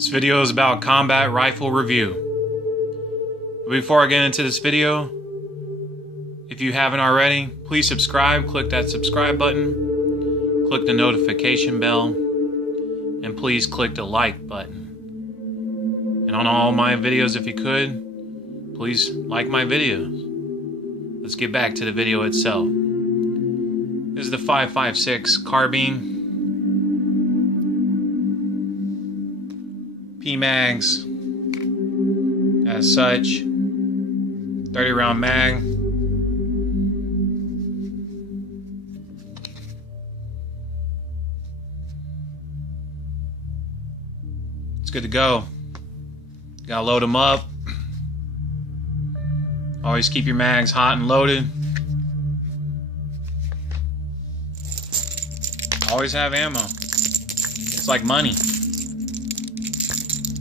This video is about combat rifle review. But before I get into this video, if you haven't already, please subscribe. Click that subscribe button, click the notification bell, and please click the like button. And on all my videos, if you could, please like my videos. Let's get back to the video itself. This is the 5.56 carbine. P-mags as such, 30 round mag. It's good to go. Gotta load them up. Always keep your mags hot and loaded. Always have ammo. It's like money.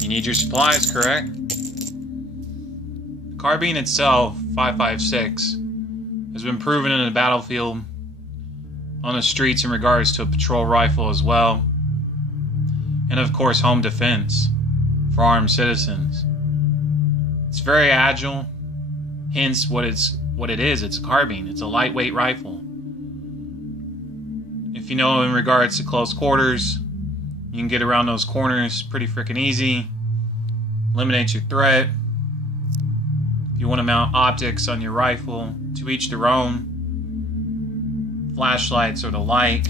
You need your supplies, correct? The carbine itself, 5.56, has been proven in the battlefield, on the streets in regards to a patrol rifle as well, and of course home defense for armed citizens. It's very agile, hence what it is. It's a carbine. It's a lightweight rifle. If you know, in regards to close quarters, you can get around those corners pretty freaking easy. Eliminate your threat. If you want to mount optics on your rifle, to each their own. Flashlights or the like.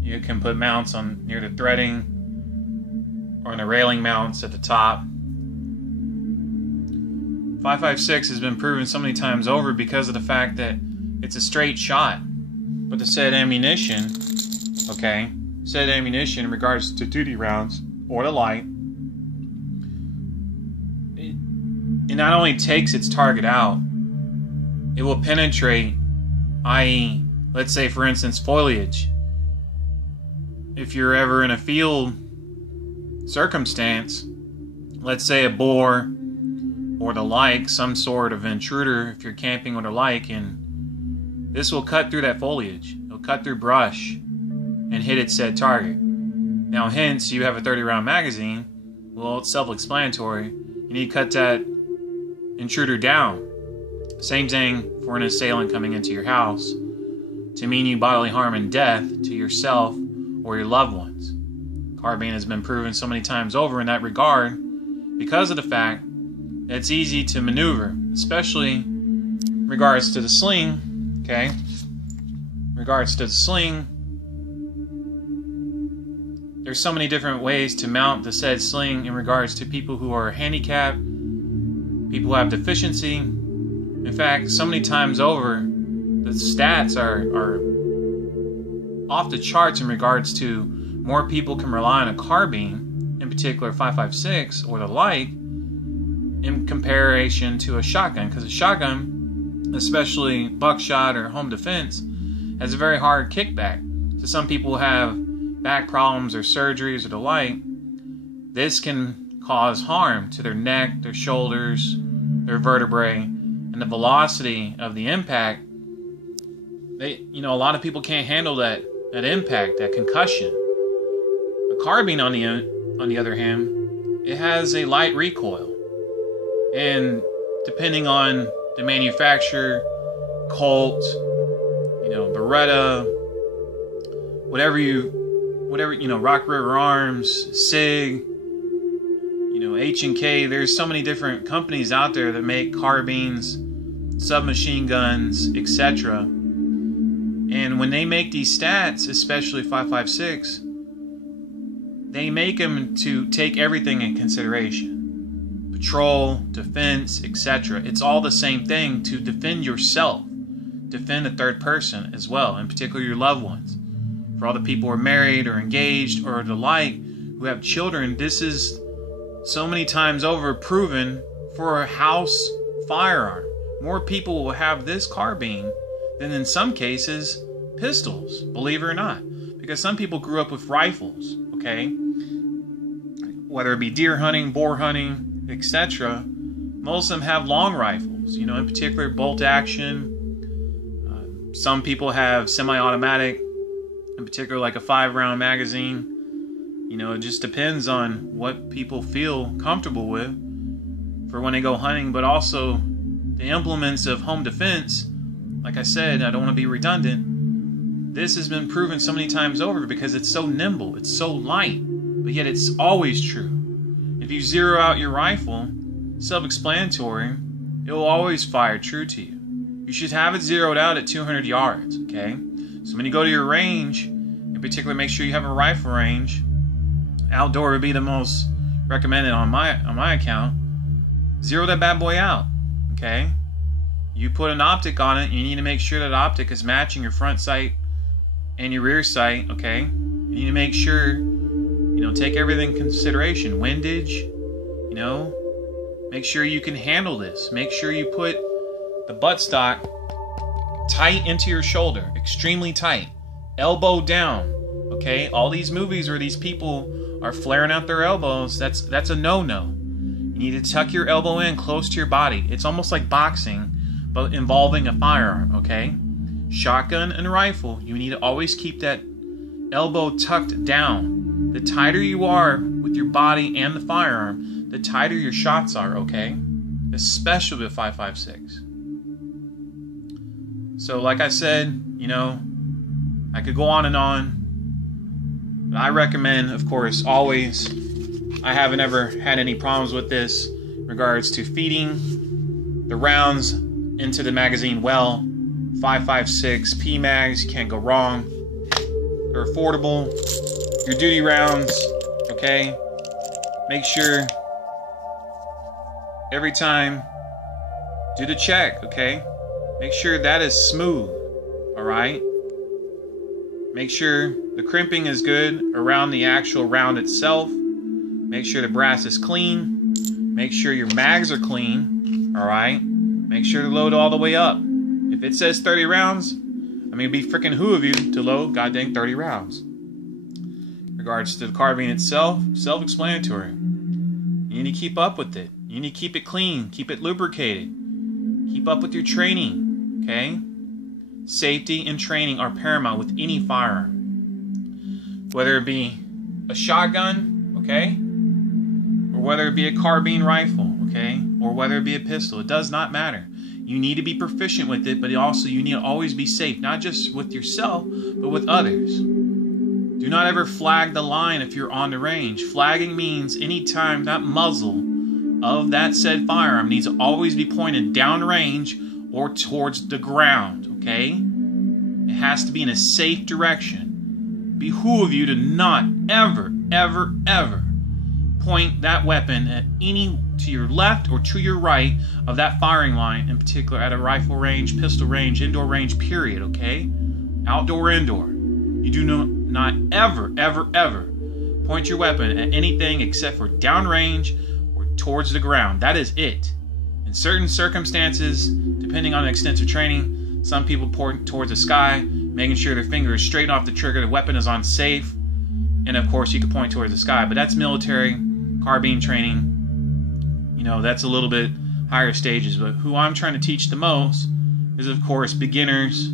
You can put mounts on near the threading or in the railing mounts at the top. 5.56 has been proven so many times over because of the fact that it's a straight shot. But the said ammunition, said ammunition in regards to duty rounds or the like, it not only takes its target out, it will penetrate, i.e., let's say for instance foliage. If you're ever in a field circumstance, let's say a boar or the like, some sort of intruder, if you're camping or the like, and this will cut through that foliage. It'll cut through brush and hit its said target. Now hence, you have a 30 round magazine. Well, it's self-explanatory. You need to cut that intruder down. Same thing for an assailant coming into your house to mean you bodily harm and death to yourself or your loved ones. Carbine has been proven so many times over in that regard because of the fact that it's easy to maneuver, especially in regards to the sling. In regards to the sling, there's so many different ways to mount the said sling in regards to people who are handicapped, people who have deficiency. In fact, so many times over, the stats are off the charts in regards to more people can rely on a carbine, in particular 5.56 or the like, in comparison to a shotgun, because a shotgun, especially buckshot or home defense, has a very hard kickback. So some people have back problems or surgeries or the like. This can cause harm to their neck, their shoulders, their vertebrae, and the velocity of the impact. A lot of people can't handle that impact, that concussion. A carbine, on the other hand, it has a light recoil, and depending on the manufacturer, Colt, Beretta, whatever, Rock River Arms, SIG, H&K, there's so many different companies out there that make carbines, submachine guns, etc. And when they make these stats, especially 5.56, they make them to take everything in consideration. Patrol, defense, etc. It's all the same thing to defend yourself. Defend a third person as well, in particular your loved ones. For all the people who are married or engaged or the like, who have children, this is so many times over proven for a house firearm. More people will have this carbine than in some cases pistols, believe it or not. Because some people grew up with rifles, whether it be deer hunting, boar hunting, etc. Most of them have long rifles, in particular bolt action. Some people have semi-automatic, in particular like a 5 round magazine. It just depends on what people feel comfortable with for when they go hunting, but also the implements of home defense. Like I said, I don't want to be redundant. This has been proven so many times over because it's so nimble, it's so light, but yet it's always true. If you zero out your rifle, self-explanatory, it will always fire true to you. You should have it zeroed out at 200 yards, okay? So when you go to your range, in particular, make sure you have a rifle range. Outdoor would be the most recommended on my account. Zero that bad boy out, okay? You put an optic on it, you need to make sure that optic is matching your front sight and your rear sight, okay? You need to make sure, take everything in consideration. Windage, make sure you can handle this. Make sure you put the buttstock tight into your shoulder, extremely tight. Elbow down, okay? All these movies where these people are flaring out their elbows, that's a no-no. You need to tuck your elbow in close to your body. It's almost like boxing, but involving a firearm, okay? Shotgun and rifle, you need to always keep that elbow tucked down. The tighter you are with your body and the firearm, the tighter your shots are, okay? Especially with 5.56. So like I said, I could go on and on. But I recommend, of course, always, I haven't ever had any problems with this in regards to feeding the rounds into the magazine well. 5.56 PMags, you can't go wrong. They're affordable. Your duty rounds, okay? Make sure every time, do the check, okay? Make sure that is smooth, alright? Make sure the crimping is good around the actual round itself. Make sure the brass is clean. Make sure your mags are clean, alright? Make sure to load all the way up. If it says 30 rounds, I mean, it'd be freaking who of you to load goddamn 30 rounds. In regards to the carbine itself, self-explanatory. You need to keep up with it. You need to keep it clean, keep it lubricated. Keep up with your training, okay? Safety and training are paramount with any firearm. Whether it be a shotgun, okay? Or whether it be a carbine rifle, okay? Or whether it be a pistol, it does not matter. You need to be proficient with it, but also you need to always be safe, not just with yourself, but with others. Do not ever flag the line if you're on the range. Flagging means anytime that muzzle of that said firearm needs to always be pointed downrange or towards the ground, okay? It has to be in a safe direction. Behoove you to not ever, ever, ever point that weapon at to your left or to your right of that firing line, in particular at a rifle range, pistol range, indoor range, period, okay? Outdoor, indoor. You do not ever, ever, ever point your weapon at anything except for downrange or towards the ground. That is it. In certain circumstances, depending on extensive training, some people point towards the sky, making sure their finger is straight off the trigger, the weapon is on safe, and of course you can point towards the sky. But that's military, carbine training. That's a little bit higher stages. But who I'm trying to teach the most is, of course, beginners,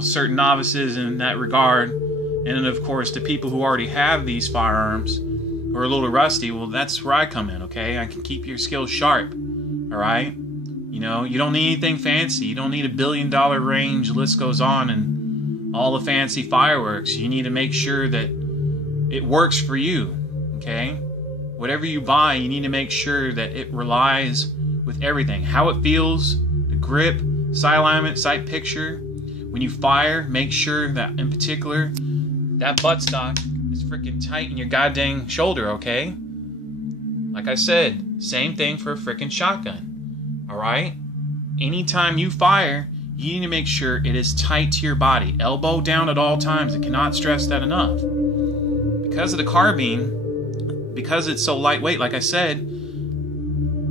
certain novices in that regard. And then, of course, the people who already have these firearms or are a little rusty, well, that's where I come in, okay? I can keep your skills sharp, all right? You don't need anything fancy. You don't need $1 billion range, the list goes on, and all the fancy fireworks. You need to make sure that it works for you, okay? Whatever you buy, you need to make sure that it relies with everything. How it feels, the grip, sight alignment, sight picture. When you fire, make sure that, in particular, that buttstock is freaking tight in your goddamn shoulder, okay? Like I said, same thing for a freaking shotgun, alright? Anytime you fire, you need to make sure it is tight to your body. Elbow down at all times. I cannot stress that enough. Because of the carbine, because it's so lightweight, like I said,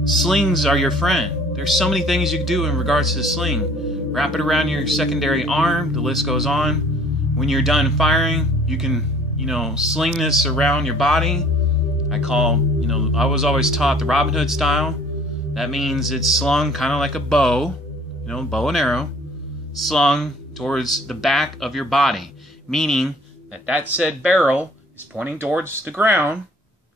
slings are your friend. There's so many things you can do in regards to the sling. Wrap it around your secondary arm, the list goes on. When you're done firing, you can, sling this around your body. I was always taught the Robin Hood style. That means it's slung kind of like a bow, bow and arrow, slung towards the back of your body, meaning that said barrel is pointing towards the ground,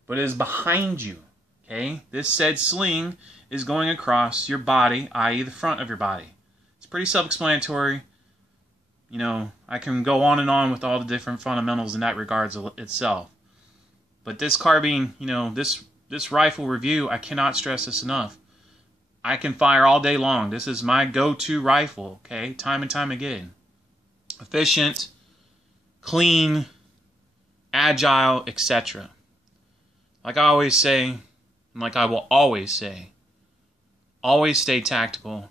but it is behind you. Okay? This said sling is going across your body, i.e. the front of your body. It's pretty self-explanatory. You know, I can go on and on with all the different fundamentals in that regards itself. But this carbine, you know, this rifle review, I cannot stress this enough. I can fire all day long. This is my go-to rifle, okay? Time and time again. Efficient, clean, agile, etc. Like I always say, and like I will always say, always stay tactical.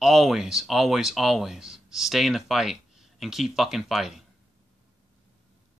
Always, always, always stay in the fight and keep fucking fighting.